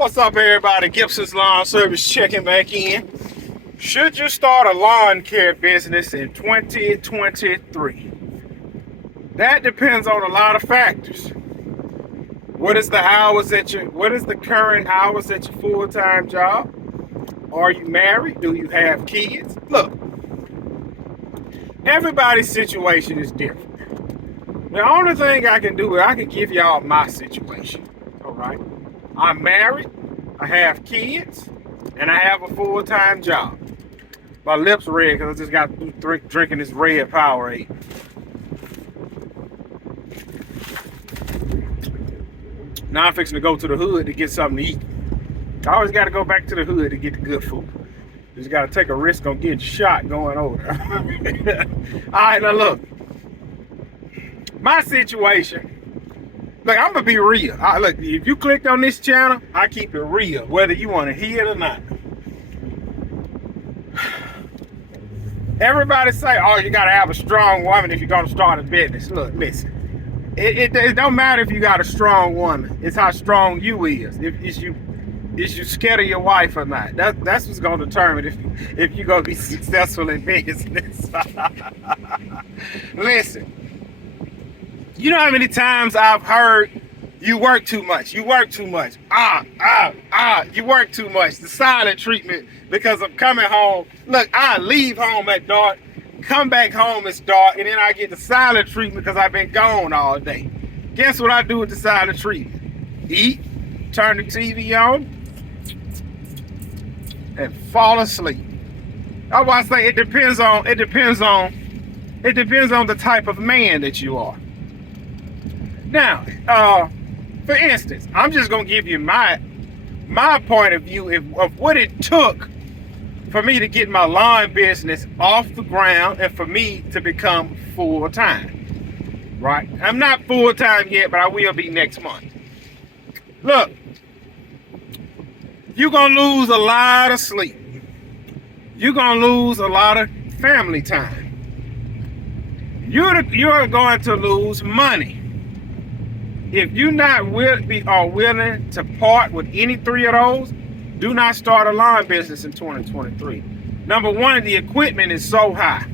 What's up, everybody? Gibson's Lawn Service checking back in. Should you start a lawn care business in 2023? That depends on a lot of factors. What is the current hours at your full-time job? Are you married? Do you have kids? Look, everybody's situation is different. The only thing I can do is I can give y'all my situation. All right. I'm married, I have kids, and I have a full-time job. My lips red because I just got through drinking this red Powerade. Now I'm fixing to go to the hood to get something to eat. I always got to go back to the hood to get the good food. Just got to take a risk on getting shot going over there. All right, now look. My situation. Look, I'm going to be real. Look, if you clicked on this channel, I keep it real, whether you want to hear it or not. Everybody say, oh, you got to have a strong woman if you're going to start a business. Look, listen. It don't matter if you got a strong woman. It's how strong you is. Is you scared of your wife or not? That's what's going to determine if you're going to be successful in business. Listen. You know how many times I've heard you work too much. You work too much. You work too much. The silent treatment because I'm coming home. Look, I leave home at dark, come back home it's dark, and then I get the silent treatment because I've been gone all day. Guess what I do with the silent treatment? Eat, turn the TV on, and fall asleep. That's why I say it depends on the type of man that you are. Now, for instance, I'm just gonna give you my point of view of what it took for me to get my lawn business off the ground and for me to become full-time. Right? I'm not full-time yet, but I will be next month. Look, you're gonna lose a lot of sleep. You're gonna lose a lot of family time. You're going to lose money. If you're not willing to part with any three of those, do not start a lawn business in 2023. Number one, the equipment is so high.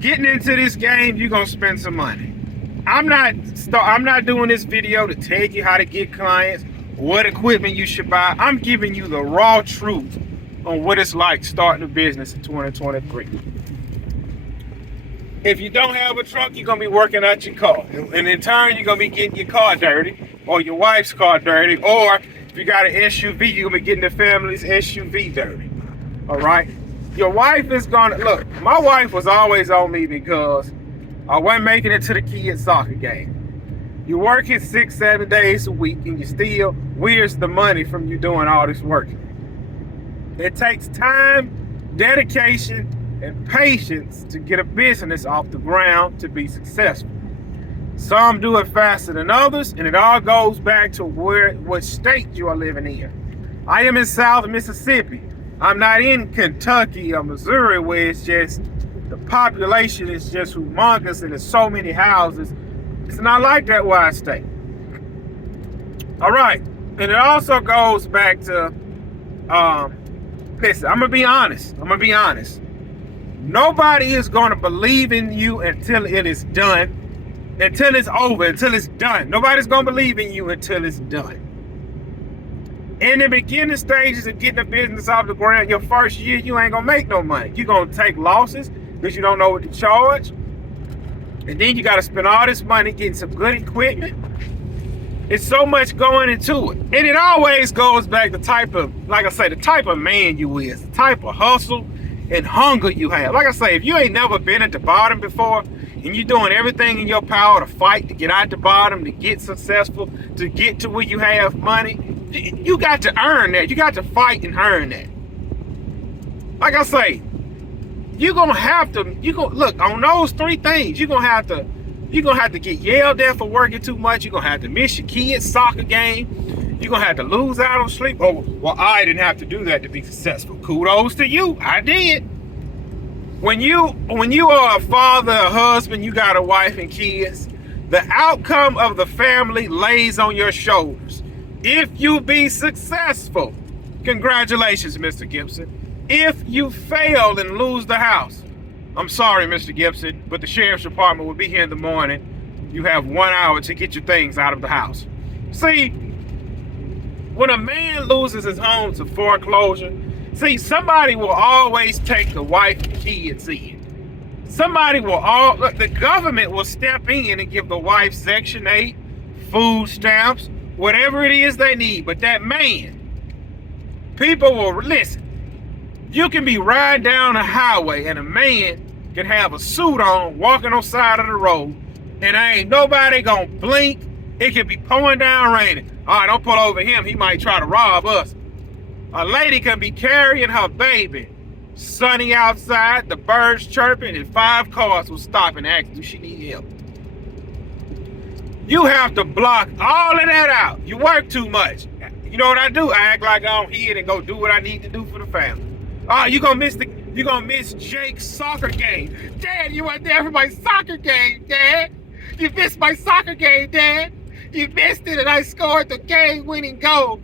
Getting into this game, you're gonna spend some money. I'm not doing this video to tell you how to get clients, what equipment you should buy. I'm giving you the raw truth on what it's like starting a business in 2023. If you don't have a truck, you're going to be working out your car. And in turn, you're going to be getting your car dirty or your wife's car dirty. Or if you got an SUV, you're going to be getting the family's SUV dirty. All right? Your wife is going to... Look, my wife was always on me because I wasn't making it to the kids' soccer game. You're working 6-7 days a week and you still... Where's the money from you doing all this work? It takes time, dedication, and patience to get a business off the ground to be successful. Some do it faster than others, and it all goes back to what state you are living in. I am in South Mississippi. I'm not in Kentucky or Missouri where it's just the population is just humongous and there's so many houses. It's not like that where I stay. All right, and it also goes back to listen, I'm gonna be honest. Nobody is going to believe in you until it is done, until it's over, until it's done. Nobody's going to believe in you until it's done. In the beginning stages of getting a business off the ground, your first year, you ain't going to make no money. You're going to take losses because you don't know what to charge. And then you got to spend all this money getting some good equipment. It's so much going into it. And it always goes back to the type of man you is, the type of hustle and hunger you have. Like I say, if you ain't never been at the bottom before and you're doing everything in your power to fight to get out the bottom, to get successful, to get to where you have money, you got to earn that. You got to fight and earn that. Like I say, look on those three things. You're gonna have to get yelled at for working too much. You're gonna have to miss your kids' soccer game. You're going to have to lose out on sleep. Oh, well, I didn't have to do that to be successful. Kudos to you. I did. When you are a father, a husband, you got a wife and kids, the outcome of the family lays on your shoulders. If you be successful, congratulations, Mr. Gibson. If you fail and lose the house, I'm sorry, Mr. Gibson, but the sheriff's department will be here in the morning. You have 1 hour to get your things out of the house. See, when a man loses his home to foreclosure, see, somebody will always take the wife and kids in. The government will step in and give the wife Section 8, food stamps, whatever it is they need. But that man, people will listen. You can be riding down the highway and a man can have a suit on, walking on the side of the road, and ain't nobody gonna blink. It could be pouring down raining. All right, don't pull over him. He might try to rob us. A lady can be carrying her baby, sunny outside, the birds chirping, and 5 cars will stop and ask, do she need help? You have to block all of that out. You work too much. You know what I do? I act like I don't hear it and go do what I need to do for the family. Oh, you gonna miss Jake's soccer game. Dad, you weren't there for my soccer game, Dad. You missed my soccer game, Dad. You missed it and I scored the game-winning goal.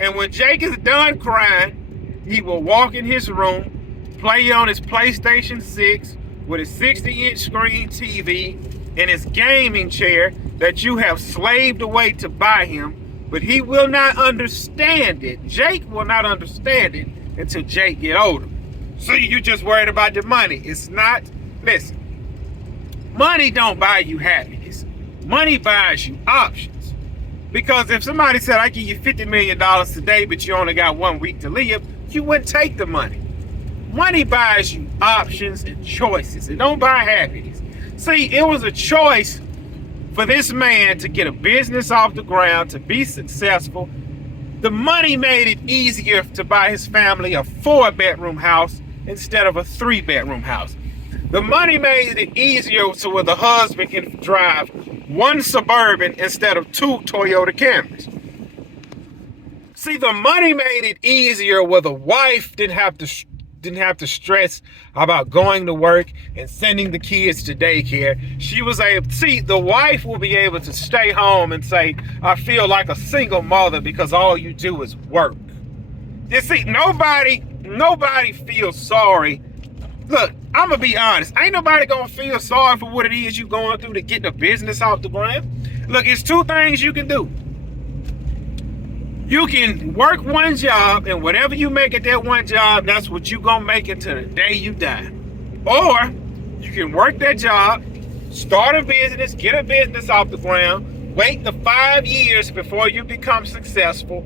And when Jake is done crying, he will walk in his room, play on his PlayStation 6 with his 60-inch screen TV and his gaming chair that you have slaved away to buy him, but he will not understand it. Jake will not understand it until Jake get older. So you just worried about the money. It's not, listen, money don't buy you happiness. Money buys you options. Because if somebody said, I give you $50 million today, but you only got 1 week to live, you wouldn't take the money. Money buys you options and choices. It don't buy happiness. See, it was a choice for this man to get a business off the ground, to be successful. The money made it easier to buy his family a 4-bedroom house instead of a 3-bedroom house. The money made it easier so where the husband can drive 1 Suburban instead of 2 Toyota Camrys. See, the money made it easier where the wife didn't have to stress about going to work and sending the kids to daycare. She was able, see, the wife will be able to stay home and say, I feel like a single mother because all you do is work. You see, nobody feels sorry. Look, I'm gonna be honest. Ain't nobody gonna feel sorry for what it is you going through to get the business off the ground. Look, it's 2 things you can do. You can work 1 job, and whatever you make at that 1 job, that's what you gonna make until the day you die. Or you can work that job, start a business, get a business off the ground, wait the 5 years before you become successful.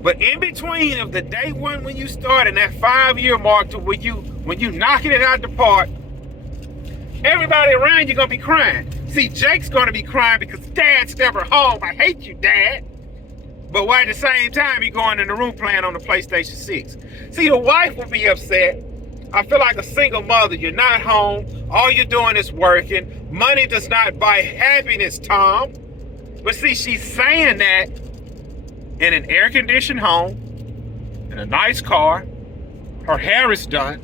But in between of the day 1 when you start and that 5-year mark to when you knocking it out the park, everybody around you gonna be crying. See, Jake's gonna be crying because Dad's never home. I hate you, Dad. But while at the same time, you're going in the room playing on the PlayStation 6. See, the wife will be upset. I feel like a single mother. You're not home. All you're doing is working. Money does not buy happiness, Tom. But see, she's saying that in an air-conditioned home, in a nice car. Her hair is done.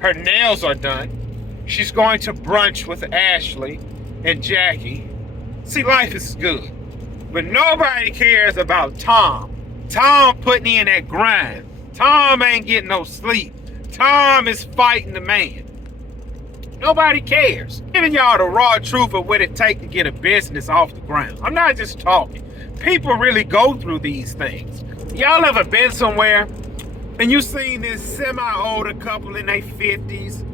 Her nails are done. She's going to brunch with Ashley and Jackie. See, life is good. But nobody cares about Tom. Tom putting in that grind. Tom ain't getting no sleep. Tom is fighting the man. Nobody cares. Giving y'all the raw truth of what it takes to get a business off the ground. I'm not just talking. People really go through these things. Y'all ever been somewhere and you seen this semi-older couple in their 50s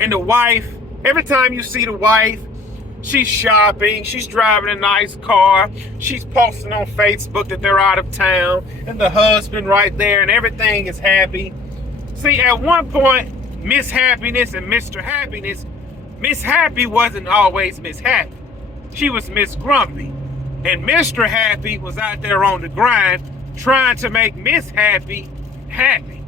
and the wife, every time you see the wife, she's shopping, she's driving a nice car, she's posting on Facebook that they're out of town, and the husband right there, and everything is happy. See, at one point, Miss Happiness and Mr. Happiness, Miss Happy wasn't always Miss Happy. She was Miss Grumpy. And Mr. Happy was out there on the grind trying to make Miss Happy happy.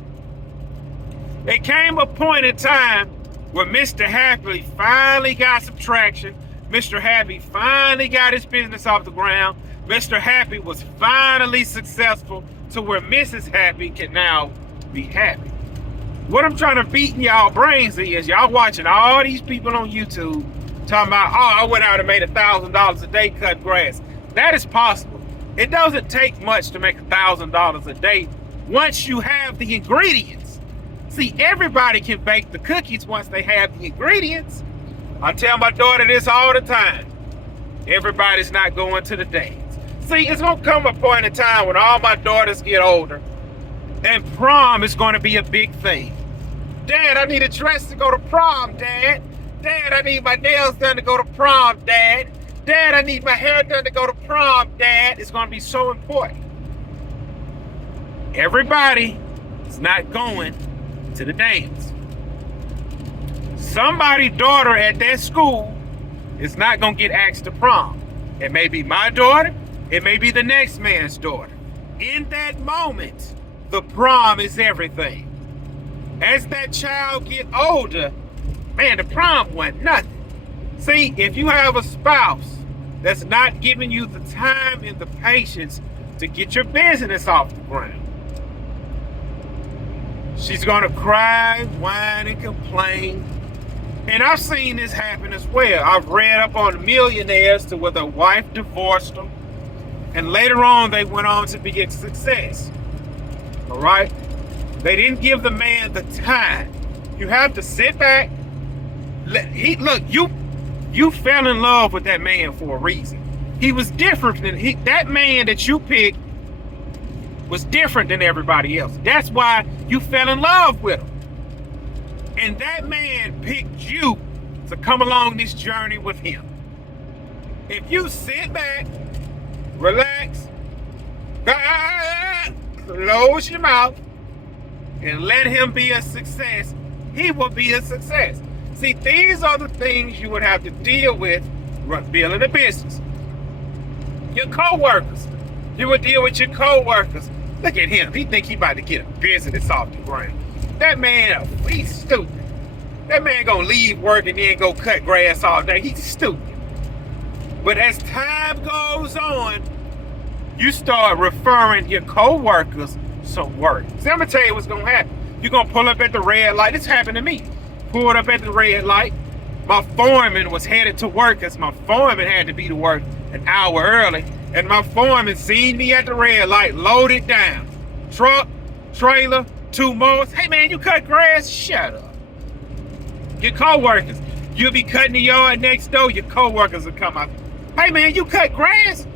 There came a point in time where Mr. Happy finally got some traction. Mr. Happy finally got his business off the ground. Mr. Happy was finally successful to where Mrs. Happy can now be happy. What I'm trying to beat in y'all brains is y'all watching all these people on YouTube talking about, oh, I went out and made $1,000 a day cutting grass. That is possible. It doesn't take much to make $1,000 a day once you have the ingredients. See, everybody can bake the cookies once they have the ingredients. I tell my daughter this all the time. Everybody's not going to the dance. See, it's going to come a point in time when all my daughters get older and prom is going to be a big thing. Dad, I need a dress to go to prom, Dad. Dad, I need my nails done to go to prom, Dad. Dad, I need my hair done to go to prom, Dad. It's going to be so important. Everybody is not going to the dance. Somebody's daughter at that school is not going to get asked to prom. It may be my daughter. It may be the next man's daughter. In that moment, the prom is everything. As that child get older, man, the prom wasn't nothing. See, if you have a spouse that's not giving you the time and the patience to get your business off the ground, she's gonna cry, whine, and complain. And I've seen this happen as well. I've read up on millionaires to where the wife divorced them, and later on they went on to be a success. All right? They didn't give the man the time. You have to sit back. Look, you fell in love with that man for a reason. He was different than that man that you picked was different than everybody else. That's why you fell in love with him. And that man picked you to come along this journey with him. If you sit back, relax, close your mouth, and let him be a success, he will be a success. See, these are the things you would have to deal with building a business. Your co-workers. You would deal with your co-workers. Look at him. He think he about to get a business off the ground. That man, he's stupid. That man gonna leave work and then go cut grass all day. He's stupid. But as time goes on, you start referring your co-workers some work. See, I'm gonna tell you what's gonna happen. You're gonna pull up at the red light. This happened to me. Pulled up at the red light. My foreman was headed to work because my foreman had to be to work an hour early. And my foreman seen me at the red light, loaded down. Truck, trailer, 2 mowers. Hey man, you cut grass? Shut up. Your co-workers. You'll be cutting the yard next door, your co-workers will come out. Hey man, you cut grass?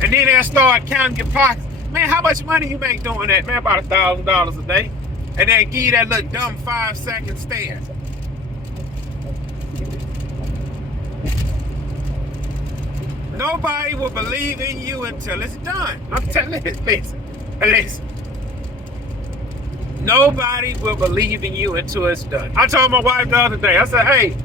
And then they'll start counting your pockets. Man, how much money you make doing that? Man, about $1,000 a day. And then give you that little dumb 5-second stare. Nobody will believe in you until it's done. I'm telling you, listen. Nobody will believe in you until it's done. I told my wife the other day, I said, hey,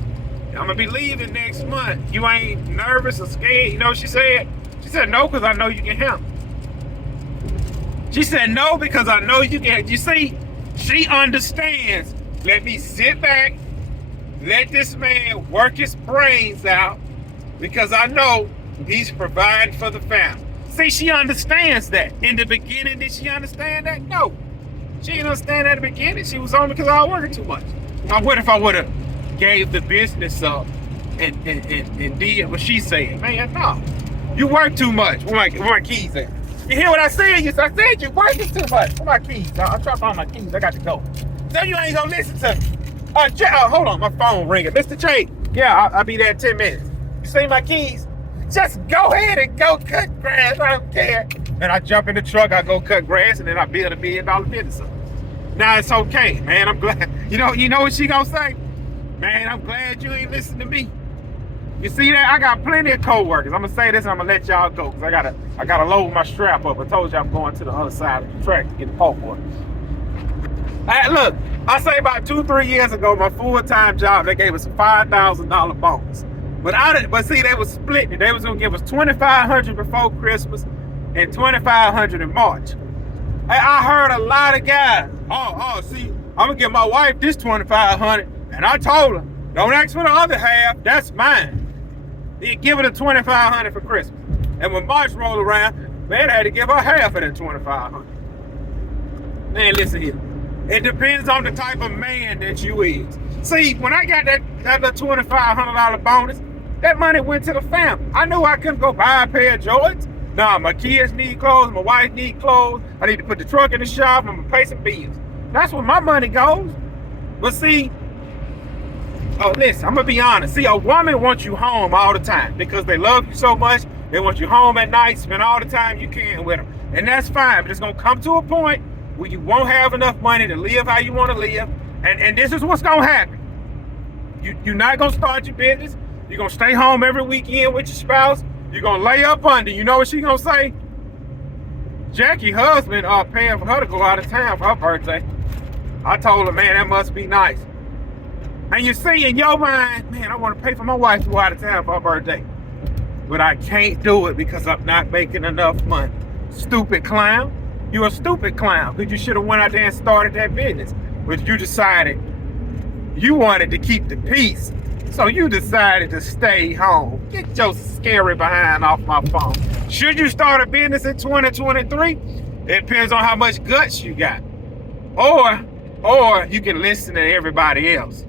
I'm gonna be leaving next month. You ain't nervous or scared? You know what she said? She said, no, because I know you can handle it. She said, no, because I know you can. You see, she understands. Let me sit back, let this man work his brains out, because I know he's providing for the family. See, she understands that. In the beginning, did she understand that? No. She didn't understand that at the beginning. She was on because I was working too much. Now, what if I would have gave the business up and did what she said? Man, no. You work too much. Where my keys at? You hear what I said? I said you working too much. Where my keys? I dropped all my keys. I got to go. So you ain't gonna listen to me. Hold on, my phone ringing. Mr. Trade. Yeah, I'll be there in 10 minutes. You see my keys? Just go ahead and go cut grass. I don't care. And I jump in the truck, I go cut grass, and then I build $1 million business up. Now it's okay, man. I'm glad. You know what she gonna say? Man, I'm glad you ain't listen to me. You see that? I got plenty of co-workers. I'm gonna say this and I'm gonna let y'all go because I gotta load my strap up. I told you I'm going to the other side of the track to get the pulp water. Look, I say about 2-3 years ago, my full-time job, they gave us a $5,000 bonus. But see, they was splitting it. They was gonna give us $2,500 before Christmas and $2,500 in March. I heard a lot of guys, see, I'm gonna give my wife this $2,500, and I told her, don't ask for the other half, that's mine. Then give her the $2,500 for Christmas. And when March rolled around, man, I had to give her half of that $2,500. Man, listen here. It depends on the type of man that you is. See, when I got that $2,500 bonus, that money went to the family. I knew I couldn't go buy a pair of Jordans. Nah, my kids need clothes, my wife need clothes. I need to put the truck in the shop, I'm gonna pay some bills. That's where my money goes. But see, oh listen, I'm gonna be honest. See, a woman wants you home all the time because they love you so much. They want you home at night, spend all the time you can with them. And that's fine, but it's gonna come to a point where you won't have enough money to live how you wanna live. And this is what's gonna happen. You're not gonna start your business. You're gonna stay home every weekend with your spouse. You're gonna lay up under. You know what she gonna say? Jackie husband paying for her to go out of town for her birthday. I told her, man, that must be nice. And you see in your mind, man, I want to pay for my wife to go out of town for her birthday. But I can't do it because I'm not making enough money. Stupid clown. You're a stupid clown because you should have went out there and started that business. But you decided you wanted to keep the peace. So you decided to stay home. Get your scary behind off my phone. Should you start a business in 2023? It depends on how much guts you got. Or you can listen to everybody else.